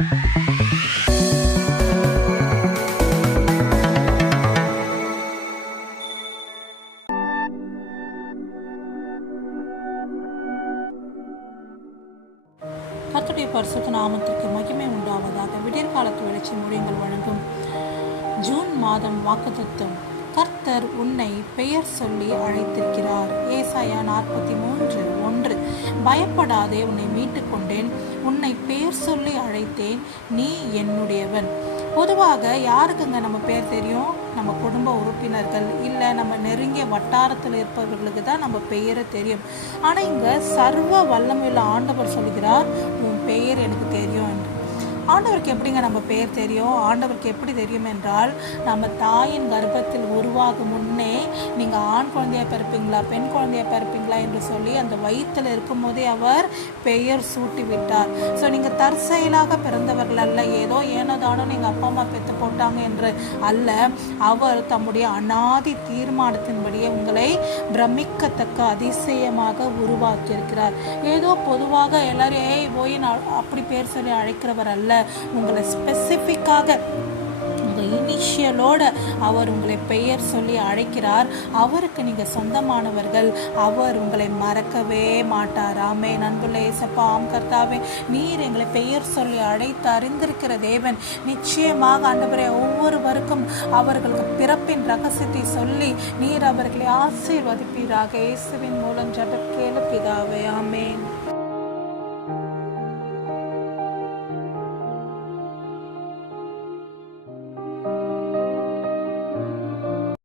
கர்த்தருடைய பரிசுத்த நாமத்திற்கு மகிமை உண்டாவதாக. விடியற்காலத்து வெளிச்சம் ஊழியங்கள் வழங்கும் ஜூன் மாதம் வாக்குத்தத்தம். கர்த்தர் உன்னை பெயர் சொல்லி அழைத்திருக்கிறார். ஏசாயா 43:1. பயப்படாதே, உன்னை மீட்டு கொண்டேன், உன்னை பெயர் சொல்லி அழைத்தேன், நீ என்னுடையவன். பொதுவாக யாருக்குங்க நம்ம பேர் தெரியும்? நம்ம குடும்ப உறுப்பினர்கள், இல்லை நம்ம நெருங்கிய வட்டாரத்தில் இருப்பவர்களுக்கு தான் நம்ம பெயரை தெரியும். ஆனால் இங்கே சர்வ வல்லமையுள்ள ஆண்டவர் சொல்கிறார், உன் பெயர் எனக்கு தெரியும் என்று. ஆண்டவருக்கு எப்படிங்க நம்ம பெயர் தெரியும்? ஆண்டவருக்கு எப்படி தெரியும் என்றால், நம்ம தாயின் கர்ப்பத்தில் உருவாகும் முன்னே நீங்கள் ஆண் குழந்தையாக பிறப்பீங்களா பெண் குழந்தையாக பிறப்பீங்களா என்று சொல்லி அந்த வயிற்றில் இருக்கும் போதே அவர் பெயர் சூட்டி விட்டார். ஸோ நீங்கள் தற்செயலாக பிறந்தவர்கள் அல்ல, ஏதோ ஏனோதானோ நீங்கள் அப்பா அம்மா பெற்று போட்டாங்க என்று அல்ல. அவர் தம்முடைய அநாதி தீர்மானத்தின்படியே உங்களை பிரமிக்கத்தக்க அதிசயமாக உருவாக்கியிருக்கிறார். ஏதோ பொதுவாக எல்லாரும் போய் அப்படி பேர் சொல்லி அழைக்கிறவர் அல்ல. உங்களை ஸ்பெசிஃபிக்காக உங்கள் இனிஷியலோட அவர் உங்களை பெயர் சொல்லி அழைக்கிறார். அவருக்கு நீங்கள் சொந்தமானவர்கள். அவர் உங்களை மறக்கவே மாட்டார். ஆமே. நண்பர்களே, ஏசப்பா, ஆம் கர்த்தாவே, நீர் எங்களை பெயர் சொல்லி அழைத்து அறிந்திருக்கிற தேவன். நிச்சயமாக ஆண்டவரே, ஒவ்வொருவருக்கும் அவர்களுக்கு பிறப்பின் ரகசியத்தை சொல்லி நீர் அவர்களை ஆசீர்வதிப்பீராக. இயேசுவின் மூலம் ஜெபம் கேளு பிதாவே. ஆமேன்.